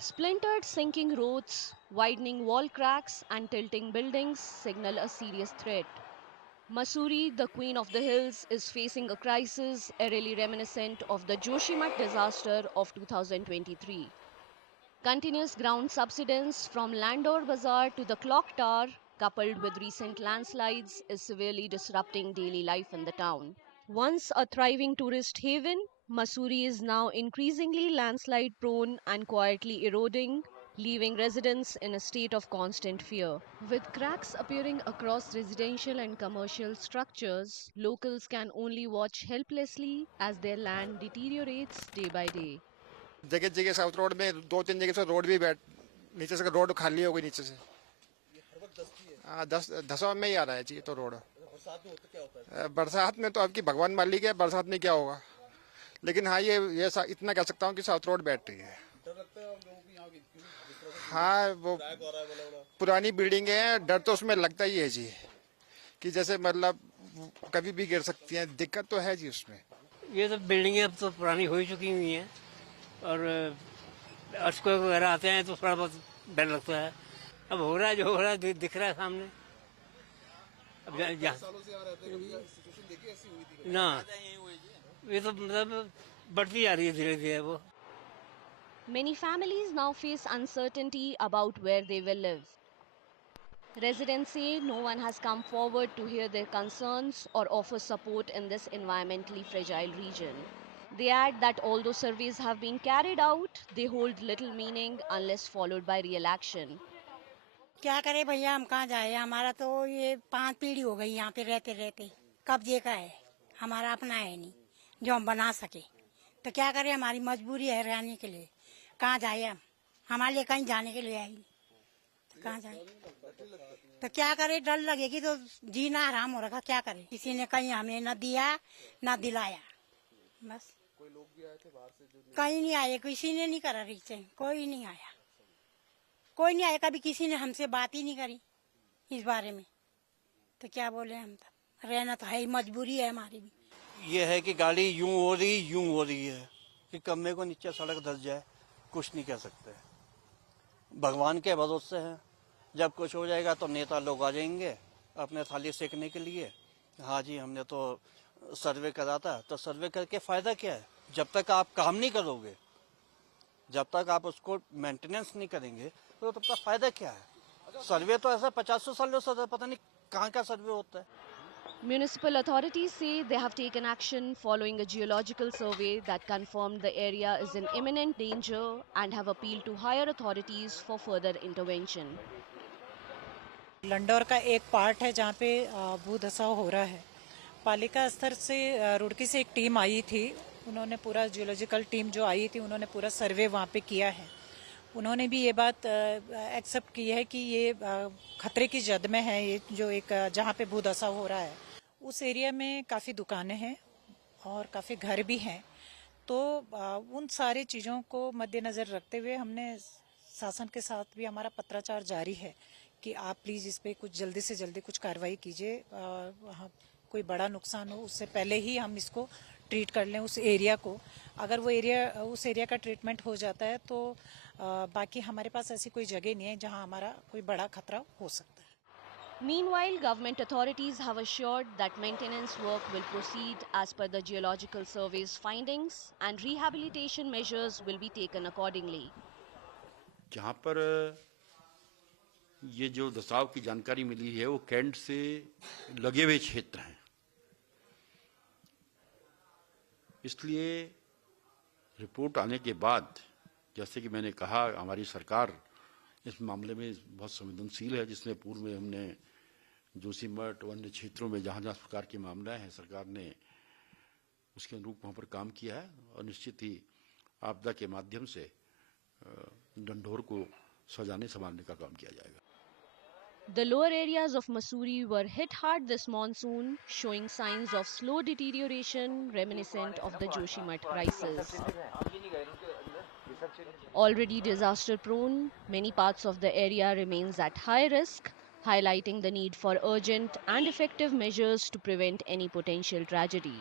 Splintered sinking roads, widening wall cracks, and tilting buildings signal a serious threat. Mussoorie, the queen of the hills, is facing a crisis eerily reminiscent of the Joshimath disaster of 2023. Continuous ground subsidence from Landor Bazaar to the clock tower, coupled with recent landslides, is severely disrupting daily life in the town. Once a thriving tourist haven, Mussoorie is now increasingly landslide prone and quietly eroding, leaving residents in a state of constant fear. With cracks appearing across residential and commercial structures, locals can only watch helplessly as their land deteriorates day by day. जगह जगह south road में दो तीन जगह से road भी बैठ नीचे से रोड खाली हो गई नीचे से। हाँ, दसवा में ही आ रहा है जी तो रोड। बरसात में तो आपकी भगवान मालिक है, बरसात में क्या होगा, लेकिन हाँ ये इतना कह सकता हूँ कि साउथ रोड बैठ रही है। हाँ, वो पुरानी बिल्डिंग है, डर तो उसमें लगता ही है जी कि जैसे मतलब कभी भी गिर सकती है, दिक्कत तो है जी उसमें। ये तो बिल्डिंगें अब तो पुरानी हो ही चुकी हुई हैं और अर्थक्वेक वगैरह आते हैं तो थोड़ा बहुत डर लगता है। अब हो रहा है जो हो रहा है दिख रहा है सामने। अब ना ये तो मतलब बढ़ती जा रही है धीरे धीरे वो। Many families now face uncertainty about where they will live. Residents say no one has come forward to hear their concerns or offer support in this environmentally fragile region. They add that although surveys have been carried out, they hold little meaning unless followed by real action. क्या करें भैया, हम कहाँ जाए, हमारा तो ये 5 पीढ़ी हो गई यहाँ पे रहते रहते, कब्जे का है, हमारा अपना है नहीं जो हम बना सके। तो क्या करें, हमारी मजबूरी है रहने के लिए। कहाँ जाए हम, हमारे लिए कहीं जाने के लिए है ही नहीं, तो कहाँ जाए। तो क्या करें, डर लगेगी तो जीना हराम हो रखा, क्या करें। किसी ने कहीं हमें न दिया न दिलाया, बस। कोई लोग भी आए थे बाहर से जो कहीं नहीं आए, किसी ने नहीं करा रीच, कोई नहीं आया, कोई नहीं आया, कभी किसी ने हमसे बात ही नहीं करी इस बारे में। तो क्या बोले, हम तो रहना तो है ही, मजबूरी है हमारी भी। ये है कि गाड़ी यूं हो रही है कि कमरे को नीचे सड़क धस जाए, कुछ नहीं कह सकते। भगवान के भरोसे हैं, जब कुछ हो जाएगा तो नेता लोग आ जाएंगे अपने थाली सेकने के लिए। हाँ जी, हमने तो सर्वे करा था, तो सर्वे करके फायदा क्या है? जब तक आप काम नहीं करोगे, जब तक आप उसको मेंटेनेंस नहीं करेंगे तो तब तक फायदा क्या है? सर्वे तो ऐसा 50 सालों से पता नहीं कहाँ का सर्वे होता है। Municipal authorities say they have taken action following a geological survey that confirmed the area is in imminent danger and have appealed to higher authorities for further intervention. Landour का एक पार्ट है जहाँ पे भूधसाव हो रहा है। पालिका स्तर से रुड़की से एक टीम आई थी, उन्होंने पूरा जियोलॉजिकल टीम जो आई थी उन्होंने पूरा सर्वे वहाँ पे किया है। उन्होंने भी ये बात एक्सेप्ट की है कि ये खतरे की जद में है, ये जो एक जहाँ पे भूधसाव हो रहा है उस एरिया में काफ़ी दुकानें हैं और काफ़ी घर भी हैं। तो उन सारी चीज़ों को मद्देनज़र रखते हुए हमने शासन के साथ भी हमारा पत्राचार जारी है कि आप प्लीज़ इस पे कुछ जल्दी से जल्दी कुछ कार्रवाई कीजिए। कोई बड़ा नुकसान हो उससे पहले ही हम इसको ट्रीट कर लें उस एरिया को। अगर वो एरिया उस एरिया का ट्रीटमेंट हो जाता है तो बाकी हमारे पास ऐसी कोई जगह नहीं है जहां हमारा कोई बड़ा खतरा हो सकता है। Meanwhile, government authorities have assured that maintenance work will proceed as per the geological survey's findings and rehabilitation measures will be taken accordingly. जहाँ पर ये जो धसाव की जानकारी मिली है वो कैंट से लगे हुए क्षेत्र हैं, इसलिए रिपोर्ट आने के बाद, जैसे कि मैंने कहा, हमारी सरकार इस मामले में बहुत संवेदनशील है, जिसमें पूर्व में हमने जोशीमठ वन्य क्षेत्रों में जहाँ जहाँ प्रकार के मामला है सरकार ने उसके अनुरूप वहाँ पर काम किया है और निश्चित ही आपदा के माध्यम से डंडोर को सजाने संभालने का काम किया जाएगा। The lower areas of Mussoorie were hit hard this monsoon, showing signs of slow deterioration reminiscent of the Joshimath crisis. Already disaster prone, many parts of the area remains at high risk, highlighting the need for urgent and effective measures to prevent any potential tragedy.